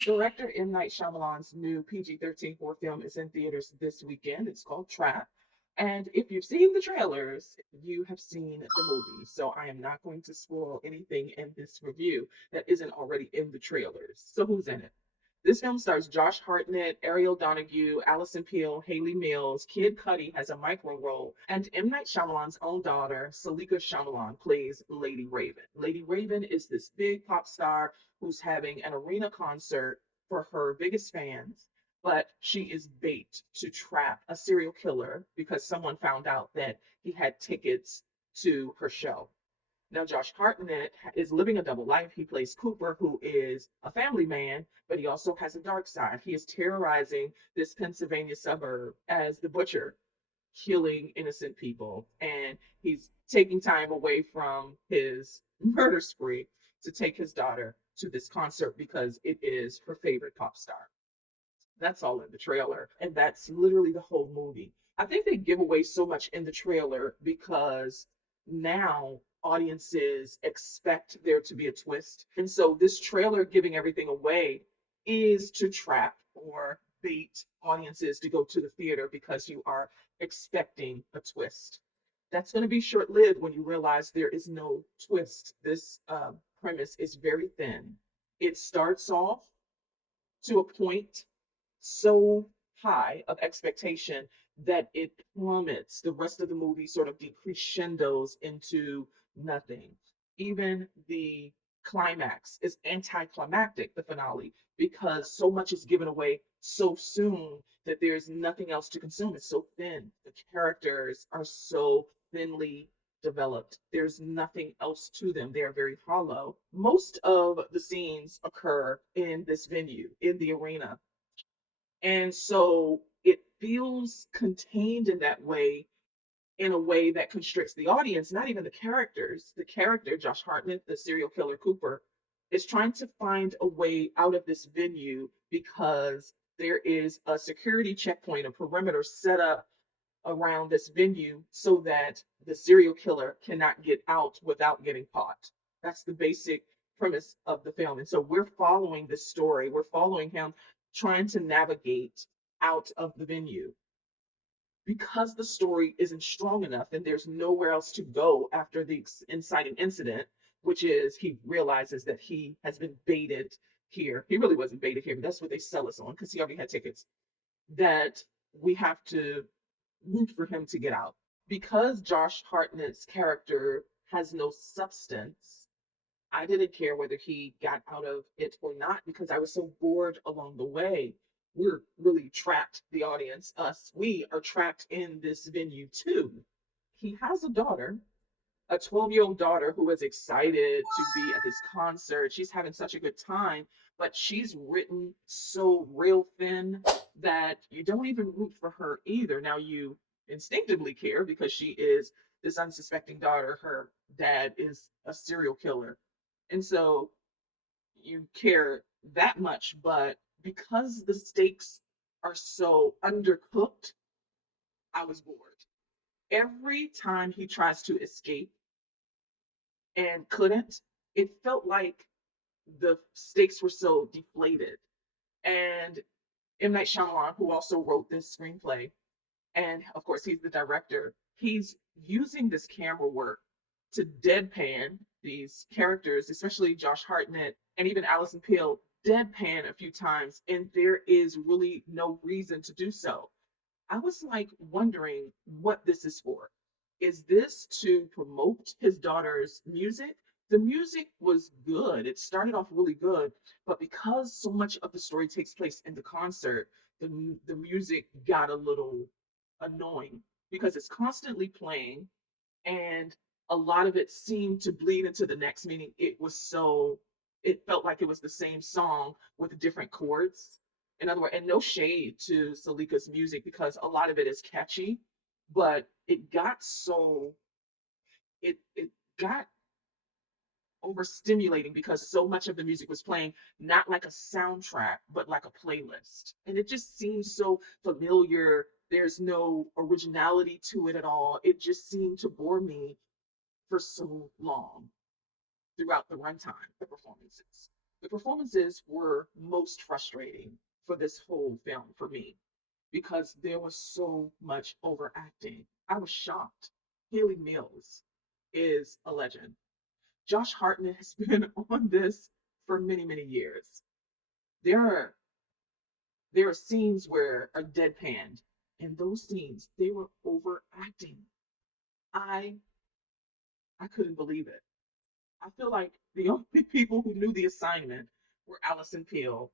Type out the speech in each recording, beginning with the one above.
Director M. Night Shyamalan's new PG-13 horror film is in theaters this weekend. It's called Trap. And if you've seen the trailers, you have seen the movie. So I am not going to spoil anything in this review that isn't already in the trailers. So who's in it? This film stars Josh Hartnett, Ariel Donahue, Allison Peel, Haley Mills, Kid Cudi has a micro role, and M. Night Shyamalan's own daughter, Salika Shyamalan, plays Lady Raven. Lady Raven is this big pop star who's having an arena concert for her biggest fans, but she is bait to trap a serial killer because someone found out that he had tickets to her show. Now, Josh Hartnett is living a double life. He plays Cooper, who is a family man, but he also has a dark side. He is terrorizing this Pennsylvania suburb as the butcher, killing innocent people. And he's taking time away from his murder spree to take his daughter to this concert because it is her favorite pop star. That's all in the trailer. And that's literally the whole movie. I think they give away so much in the trailer because now audiences expect there to be a twist. And so this trailer giving everything away is to trap or bait audiences to go to the theater because you are expecting a twist. That's going to be short lived when you realize there is no twist. This premise is very thin. It starts off to a point so high of expectation that it plummets. The rest of the movie sort of decrescendos into nothing. Even the climax is anticlimactic, the finale, because so much is given away so soon that there's nothing else to consume. It's so thin. The characters are so thinly developed. There's nothing else to them. They are very hollow. Most of the scenes occur in this venue, in the arena, and so it feels contained in a way that constricts the audience, not even the characters. The character, Josh Hartnett, the serial killer Cooper, is trying to find a way out of this venue because there is a security checkpoint, a perimeter set up around this venue so that the serial killer cannot get out without getting caught. That's the basic premise of the film. And so we're following this story. We're following him trying to navigate out of the venue because the story isn't strong enough and there's nowhere else to go after the inciting incident, which is he realizes that he has been baited here. He really wasn't baited here, but that's what they sell us on because he already had tickets. That we have to root for him to get out. Because Josh Hartnett's character has no substance, I didn't care whether he got out of it or not because I was so bored along the way. We're really trapped, the audience, us, we are trapped in this venue too. He has a daughter, a 12-year-old daughter who is excited to be at this concert. She's having such a good time, but she's written so real thin that you don't even root for her either. Now you instinctively care because she is this unsuspecting daughter. Her dad is a serial killer. And so you care that much, but because the stakes are so undercooked, I was bored. Every time he tries to escape and couldn't, it felt like the stakes were so deflated. And M. Night Shyamalan, who also wrote this screenplay, and of course he's the director, he's using this camera work to deadpan these characters, especially Josh Hartnett and even Allison Peel, deadpan a few times, and there is really no reason to do so. I was like wondering what this is for. Is this to promote his daughter's music? The music was good. It started off really good, but because so much of the story takes place in the concert, the music got a little annoying because it's constantly playing and a lot of it seemed to bleed into the next, meaning it felt like it was the same song with different chords. In other words, and no shade to Salika's music because a lot of it is catchy, but it got overstimulating because so much of the music was playing not like a soundtrack but like a playlist, and it just seems so familiar. There's no originality to it at all. It just seemed to bore me for so long throughout the runtime, the performances. The performances were most frustrating for this whole film for me because there was so much overacting. I was shocked. Haley Mills is a legend. Josh Hartnett has been on this for many, many years. There are there are scenes where are deadpanned, and those scenes they were overacting. I I couldn't believe it. I feel like the only people who knew the assignment were Allison Peel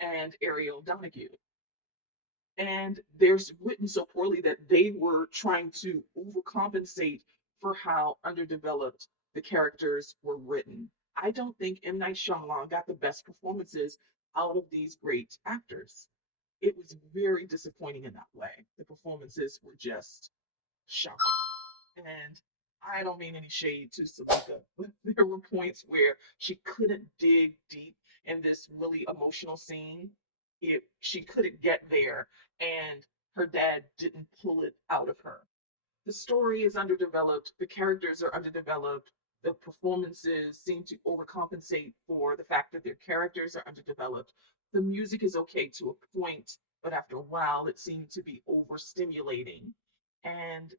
and Ariel Donahue. And there's written so poorly that they were trying to overcompensate for how underdeveloped the characters were written. I don't think M. Night Shyamalan got the best performances out of these great actors. It was very disappointing in that way. The performances were just shocking. And I don't mean any shade to Salika, but there were points where she couldn't dig deep in this really emotional scene. She couldn't get there, and her dad didn't pull it out of her. The story is underdeveloped, the characters are underdeveloped, the performances seem to overcompensate for the fact that their characters are underdeveloped. The music is okay to a point, but after a while, it seemed to be overstimulating. And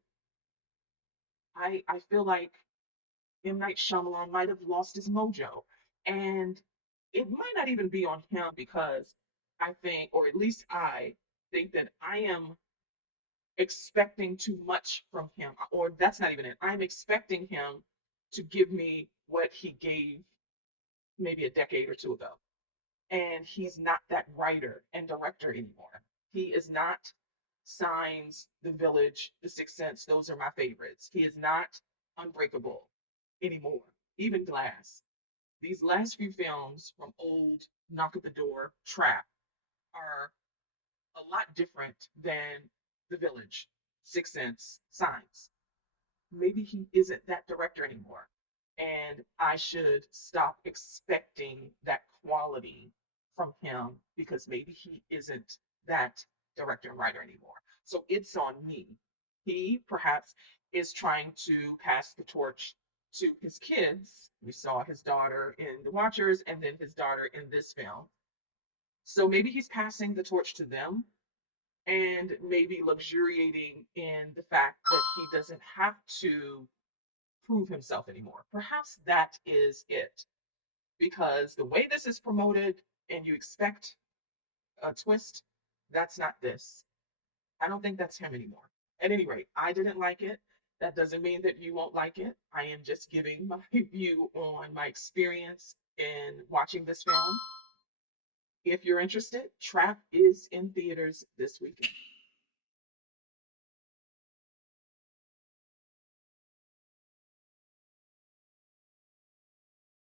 I feel like M. Night Shyamalan might have lost his mojo. And it might not even be on him because I think, or at least I think that I am expecting too much from him. Or that's not even it. I'm expecting him to give me what he gave maybe a decade or two ago. And he's not that writer and director anymore. He is not Signs, The Village, The Sixth Sense. Those are my favorites. He is not Unbreakable anymore. Even Glass. These last few films from old Knock at the Door, Trap are a lot different than The Village, Sixth Sense, Signs. Maybe he isn't that director anymore. And I should stop expecting that quality from him because maybe he isn't that director and writer anymore. So it's on me. He perhaps is trying to pass the torch to his kids. We saw his daughter in The Watchers and then his daughter in this film. So maybe he's passing the torch to them and maybe luxuriating in the fact that he doesn't have to prove himself anymore. Perhaps that is it. Because the way this is promoted and you expect a twist, that's not this. I don't think that's him anymore. At any rate, I didn't like it. That doesn't mean that you won't like it. I am just giving my view on my experience in watching this film. If you're interested, Trap is in theaters this weekend.